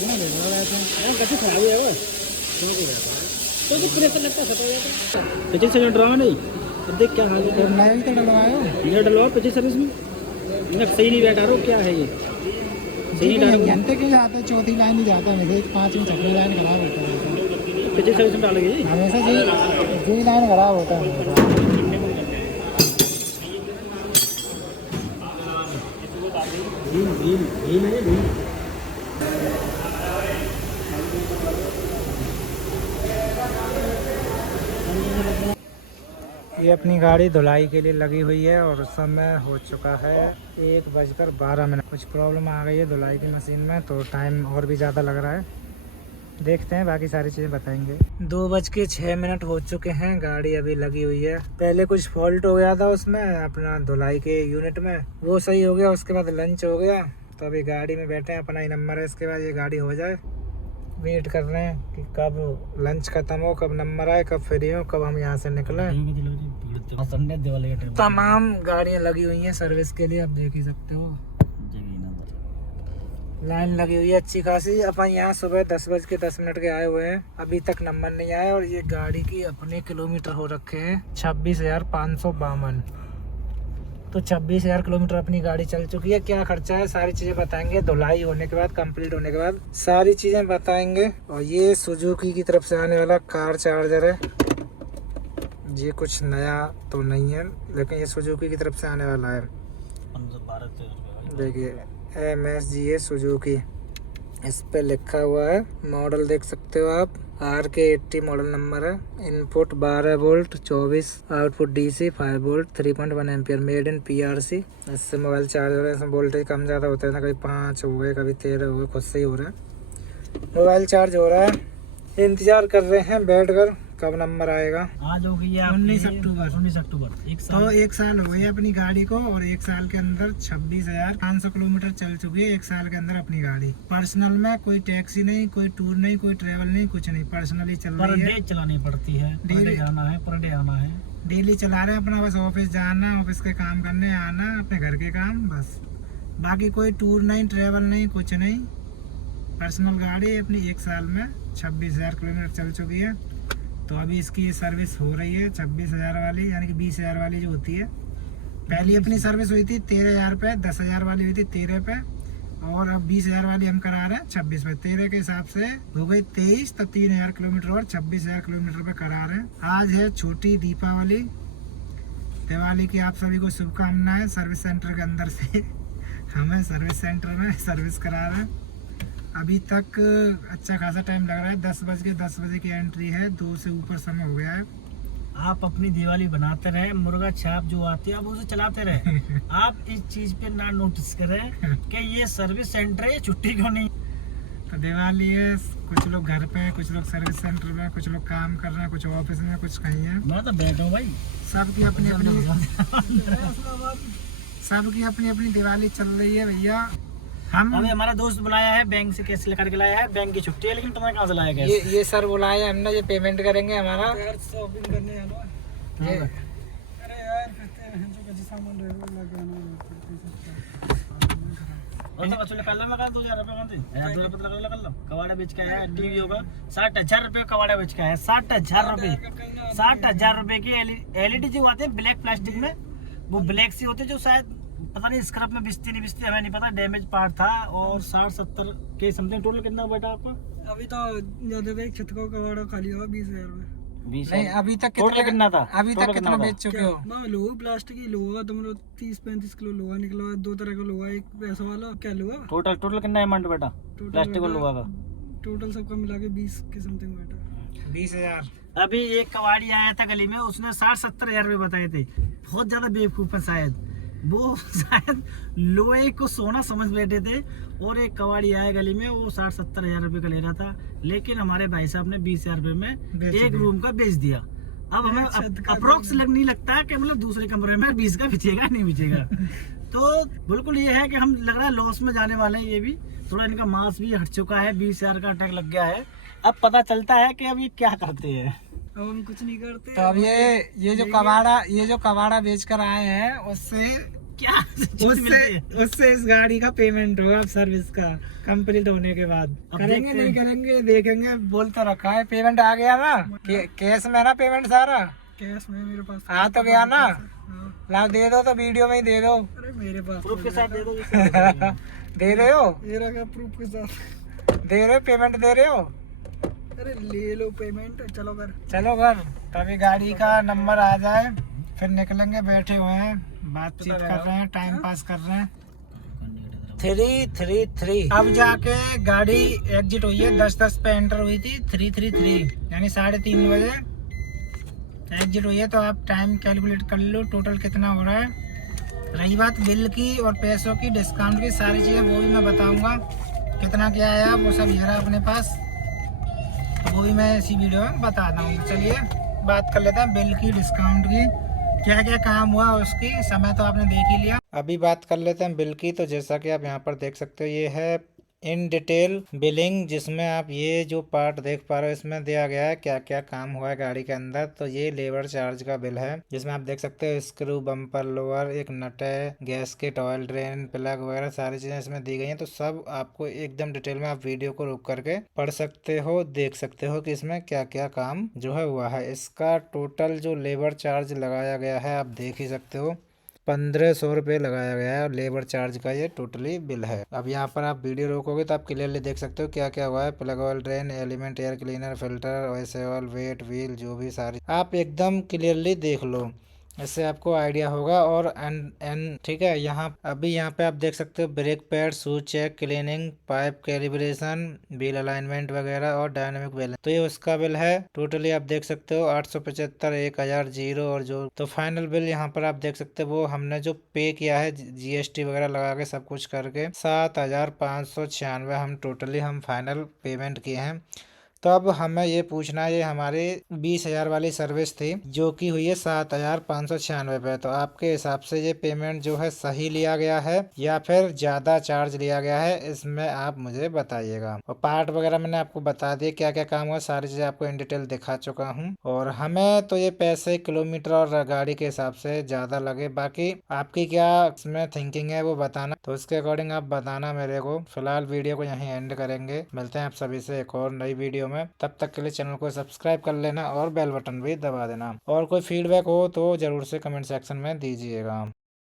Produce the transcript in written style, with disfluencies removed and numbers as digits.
पिछली सर्विस डलवा नहीं, अब देख क्या हाल है। मैं भी तो डलवाया ये डलवाओ पिछली सर्विस में, इन्हें सही नहीं बैठा रहा क्या है ये, सही नहीं डालो। घंटे क्यों जाते, चौथी लाइन ही जाता है, मेरे 5 में छठी लाइन खराब होता है। पिछली सर्विस में डालोगे जी हमेशा जी लाइन खराब होता है। ये अपनी गाड़ी धुलाई के लिए लगी हुई है और समय हो चुका है 1:12। कुछ प्रॉब्लम आ गई है धुलाई की मशीन में, तो टाइम और भी ज़्यादा लग रहा है। देखते हैं, बाकी सारी चीज़ें बताएंगे। 2:06 हो चुके हैं, गाड़ी अभी लगी हुई है। पहले कुछ फॉल्ट हो गया था उसमें अपना धुलाई के यूनिट में, वो सही हो गया। उसके बाद लंच हो गया, तो अभी गाड़ी में बैठे हैं, अपना ही नंबर है। इसके बाद ये गाड़ी हो जाए, वेट कर रहे हैं कि कब लंच खत्म हो, कब नंबर आए, कब फ्री हो, कब हम यहाँ से निकलें। तमाम गाड़ियाँ लगी हुई हैं सर्विस के लिए, आप देख ही सकते हो। लाइन लगी हुई है अच्छी खासी। अपन यहाँ सुबह 10:10 के आए हुए हैं, अभी तक नंबर नहीं आया। और ये गाड़ी की अपने किलोमीटर हो रखे हैं 26,552। तो 26,000 किलोमीटर अपनी गाड़ी चल चुकी है। क्या खर्चा है सारी चीज़ें बताएंगे, धुलाई होने के बाद, कंप्लीट होने के बाद सारी चीज़ें बताएंगे। और ये सुजुकी की तरफ से आने वाला कार चार्जर है। ये कुछ नया तो नहीं है, लेकिन ये सुजुकी की तरफ से आने वाला है। देखिए MSG सुजुकी, इस पे लिखा हुआ है। मॉडल देख सकते हो आप, RK80 मॉडल नंबर है। Input 12 volt 24, output DC 5 volt 3.1 ampere, made in PRC। इससे मोबाइल चार्ज हो रहा है। इसमें वोल्टेज कम ज़्यादा होता है ना, कभी 5 हो गए, कभी 13 हो गए, खुद से ही हो रहा है। मोबाइल चार्ज हो रहा है। इंतजार कर रहे हैं बैठ कर, कब नंबर आएगा। आज हो गई है 19 अक्टूबर। तो 1 साल हो गई है अपनी गाड़ी को, और 1 साल के अंदर 26,500 किलोमीटर चल चुकी है। 1 साल के अंदर अपनी गाड़ी पर्सनल में, कोई टैक्सी नहीं, कोई टूर नहीं, कोई ट्रेवल नहीं, कुछ नहीं, पर्सनली चल रही है। चलानी पड़ती है, पर डे आना है। डेली चला रहे हैं अपना, बस ऑफिस जाना, ऑफिस के काम करने आना, अपने घर के काम, बस। बाकी कोई टूर नहीं, ट्रेवल नहीं, कुछ नहीं, पर्सनल गाड़ी अपनी 1 साल में 26,000 किलोमीटर चल चुकी है। तो अभी इसकी सर्विस हो रही है 26,000 वाली, यानी कि 20,000 वाली जो होती है। पहली अपनी सर्विस हुई थी 13,000 पे, 10,000 वाली हुई थी 13 पे, और अब 20,000 वाली हम करा रहे हैं 26 पे। 13 के हिसाब से हो गई 23, तो 3,000 किलोमीटर और 26,000 किलोमीटर पे करा रहे हैं। आज है छोटी दीपावली, दिवाली की आप सभी को शुभकामनाएं। सर्विस सेंटर के अंदर से हमें सर्विस सेंटर में सर्विस करा रहे हैं। अभी तक अच्छा खासा टाइम लग रहा है। 10 बजे की एंट्री है, 2 से ऊपर समय हो गया है। आप अपनी दिवाली बनाते रहे, मुर्गा छाप जो आती है आप उसे चलाते रहे। आप इस चीज पे ना नोटिस करें कि ये सर्विस सेंटर है, छुट्टी क्यों नहीं। तो दिवाली है, कुछ लोग घर पे हैं, कुछ लोग सर्विस सेंटर में, कुछ लोग काम कर रहे हैं, कुछ ऑफिस में, कुछ कहीं है। मैं तो बैठा हूँ भाई, सबकी अपनी अपनी दिवाली चल रही है भैया। हम अभी हमारा दोस्त बुलाया है, बैंक से कैसे लेकर के लाया है, बैंक की छुट्टी है, लेकिन तुम्हें कहाँ से लाया गया? ये सर बुलाए हमने, ये पेमेंट करेंगे हमारा। शॉपिंग करने आना ये अरे यार जो सामान कवाड़ा बेच के है, टीवी होगा 60,000 रुपये, कवाड़ा बेच के है 60,000 रुपये। 60,000 रुपये की LED जो आते हैं ब्लैक प्लास्टिक में, वो ब्लैक सी होते जो शायद पता नहीं स्क्रब में बिस्ती नहीं बिस्ती, हमें नहीं पता, डैमेज पार्ट था। और 60-70 के समथिंग टोटल कितना बैठा आपका? अभी तो ज्यादा एक छत का कवाड़ा खाली हुआ 20,000 में। नहीं अभी तक कितना था? अभी तक कितना बेच चुके हो? लोहा प्लास्टिक ही लोहा, तुम 30-35 किलो लोहा निकला, 2 तरह का लोहा, एक पैसा वाला क्या लोहा। टोटल कितना अमाउंट बेटा प्लास्टिक और लोहा का? टोटल सबका मिला के 20 के समथिंग बेटा। 20,000। अभी एक कवाड़ी आया था गली में, उसने 60-70,000 रुपये बताए थे। बहुत ज्यादा बेवकूफ है शायद वो, शायद लोहे को सोना समझ बैठे थे। और एक कवाड़ी आया गली में, वो 60-70,000 रुपये का ले रहा था, लेकिन हमारे भाई साहब ने 20,000 रुपये में एक रूम का बेच दिया। अब हमें अप्रोक्स नहीं लगता कि मतलब दूसरे कमरे में 20 का बिचेगा नहीं बिचेगा। तो बिल्कुल ये है कि हम लग रहा है लॉस में जाने वाले हैं। ये भी थोड़ा इनका मांस भी हट चुका है, 20,000 का अटैक लग गया है। अब पता चलता है कि अब ये क्या करते हैं। अब हम कुछ नहीं करते। तो अब ये जो कबाड़ा बेच कर आए हैं, उससे क्या चीज मिलती उससे है? उससे इस गाड़ी का पेमेंट होगा सर्विस का कंप्लीट होने के बाद। अब करेंगे देखते नहीं हैं। करेंगे देखेंगे, बोलते रखा है। पेमेंट आ गया ना कैश में ना, पेमेंट सारा कैश में मेरे पास आ तो गया ना। हाँ, लाओ दे दो तो वीडियो में ही दे दो। अरे मेरे पास प्रूफ के साथ दे दो दे रहे हो, ये रखा प्रूफ के साथ। दे रहे हो, पेमेंट दे रहे हो। अरे ले लो पेमेंट, चलो घर। चलो घर, तभी गाड़ी का नंबर आ जाए फिर निकलेंगे। बैठे हुए हैं, बातचीत कर रहे हैं, टाइम पास कर रहे हैं। 333 अब जाके गाड़ी एग्जिट हुई है। 10:10 पे एंटर हुई थी, 333 यानी 3:30 बजे एग्जिट हुई है। तो आप टाइम कैलकुलेट कर लो टोटल कितना हो रहा है। रही बात बिल की और पैसों की, डिस्काउंट की, सारी चीज़ें वो भी मैं बताऊंगा कितना क्या आया, वो सब ये रहा अपने पास। तो वो भी मैं इसी वीडियो में बताता हूँ। चलिए बात कर लेते हैं बिल की, डिस्काउंट की, क्या क्या काम हुआ उसकी। समय तो आपने देख ही लिया। अभी बात कर लेते हैं बिल की। तो जैसा कि आप यहाँ पर देख सकते हो, ये है इन डिटेल बिलिंग, जिसमें आप ये जो पार्ट देख पा रहे हो इसमें दिया गया है क्या क्या काम हुआ है गाड़ी के अंदर। तो ये लेबर चार्ज का बिल है, जिसमें आप देख सकते हो स्क्रू, बम्पर, लोअर, एक नट है, gas kit, oil drain, plug वगैरह सारी चीजें इसमें दी गई हैं। तो सब आपको एकदम डिटेल में आप वीडियो को रोक करके पढ़ सकते हो, देख सकते हो कि इसमें क्या क्या काम जो है हुआ है। इसका टोटल जो लेबर चार्ज लगाया गया है आप देख ही सकते हो, 1500 रुपये लगाया गया है और लेबर चार्ज का ये टोटली बिल है। अब यहाँ पर आप वीडियो रोकोगे तो आप क्लियरली देख सकते हो क्या क्या हुआ है। Plug, oil drain, element, air cleaner, filter, वैसे ऑयल, वेट, व्हील, जो भी सारी आप एकदम क्लियरली देख लो, इससे आपको आइडिया होगा। और एन ठीक है। यहाँ अभी यहाँ पे आप देख सकते हो brake pad, shoes check, cleaning, pipe calibration, wheel alignment वगैरह और डायनामिक बैलेंस। तो ये उसका बिल है। टोटली आप देख सकते हो 875, 1000 जीरो। और जो तो फाइनल बिल यहाँ पर आप देख सकते हो, वो हमने जो पे किया है जीएसटी वगैरह लगा के सब कुछ करके 7596 हम टोटली हम फाइनल पेमेंट किए हैं। तो अब हमें ये पूछना है, ये हमारी 20,000 वाली सर्विस थी जो कि हुई है 7596 पे। तो आपके हिसाब से ये पेमेंट जो है सही लिया गया है या फिर ज़्यादा चार्ज लिया गया है, इसमें आप मुझे बताइएगा। और पार्ट वगैरह मैंने आपको बता दिए क्या क्या काम हुआ, सारी चीज़ें आपको इन डिटेल दिखा चुका हूँ। और हमें तो ये पैसे किलोमीटर और गाड़ी के हिसाब से ज़्यादा लगे। बाकी आपकी क्या इसमें थिंकिंग है वो बताना, तो उसके अकॉर्डिंग आप बताना मेरे को। फिलहाल वीडियो को यहीं एंड करेंगे, मिलते हैं आप सभी से एक और नई वीडियो में। तब तक के लिए चैनल को सब्सक्राइब कर लेना और बेल बटन भी दबा देना। और कोई फीडबैक हो तो जरूर से कमेंट सेक्शन में दीजिएगा।